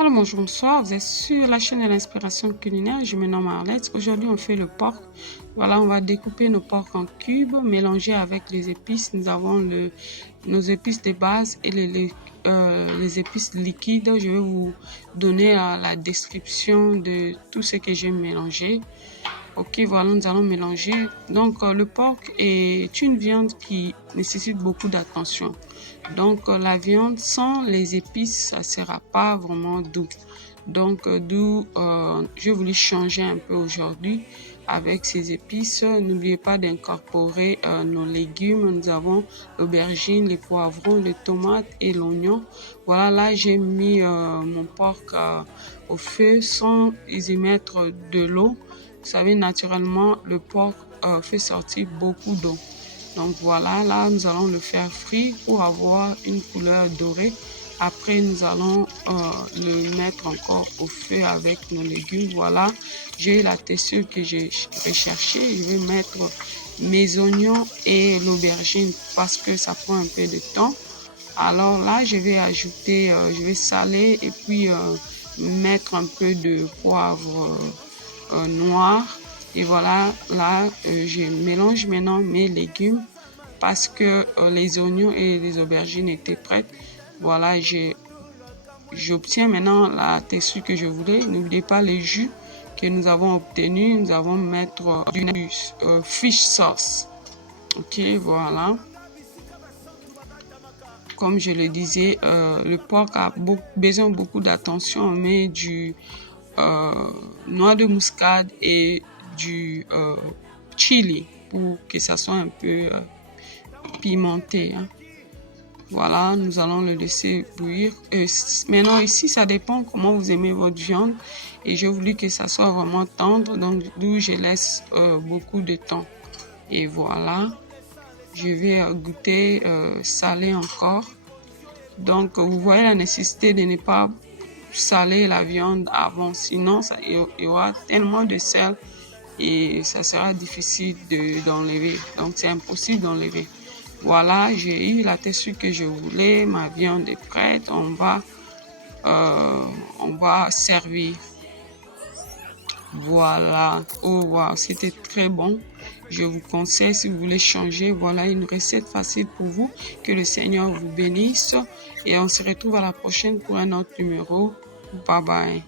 Alors bonjour, bonsoir, vous êtes sur la chaîne de l'inspiration culinaire, je me nomme Arlette. Aujourd'hui on fait le porc. Voilà, on va découper nos porcs en cubes, mélanger avec les épices. Nous avons nos épices de base et les épices liquides. Je vais vous donner la description de tout ce que j'ai mélangé. Ok, voilà, nous allons mélanger. Donc, le porc est une viande qui nécessite beaucoup d'attention. Donc, la viande sans les épices, ça ne sera pas vraiment doux. Donc, d'où je voulais changer un peu aujourd'hui avec ces épices. N'oubliez pas d'incorporer nos légumes. Nous avons l'aubergine, les poivrons, les tomates et l'oignon. Voilà, là, j'ai mis mon porc au feu sans y mettre de l'eau. Vous savez, naturellement, le porc fait sortir beaucoup d'eau. Donc voilà, là, nous allons le faire frire pour avoir une couleur dorée. Après, nous allons le mettre encore au feu avec nos légumes. Voilà, j'ai eu la texture que j'ai recherchée. Je vais mettre mes oignons et l'aubergine parce que ça prend un peu de temps. Alors là, je vais ajouter, je vais saler et puis mettre un peu de poivre noir. Et voilà, là, je mélange maintenant mes légumes parce que les oignons et les aubergines étaient prêtes. Voilà, j'obtiens maintenant la texture que je voulais. N'oubliez pas les jus que nous avons obtenus. Nous allons mettre du fish sauce. Ok, voilà. Comme je le disais, le porc a besoin beaucoup d'attention. On met du noix de muscade et du chili pour que ça soit un peu pimenté. Hein. Voilà, nous allons le laisser bouillir. Maintenant ici, ça dépend comment vous aimez votre viande. Et j'ai voulu que ça soit vraiment tendre, donc d'où je laisse beaucoup de temps. Et voilà, je vais goûter salé encore. Donc vous voyez la nécessité de ne pas saler la viande avant, sinon il y aura tellement de sel et ça sera difficile d'enlever. Donc c'est impossible d'enlever. Voilà, j'ai eu la texture que je voulais, ma viande est prête, on va servir. Voilà, oh wow, c'était très bon. Je vous conseille, si vous voulez changer, voilà une recette facile pour vous. Que le Seigneur vous bénisse et on se retrouve à la prochaine pour un autre numéro. Bye bye.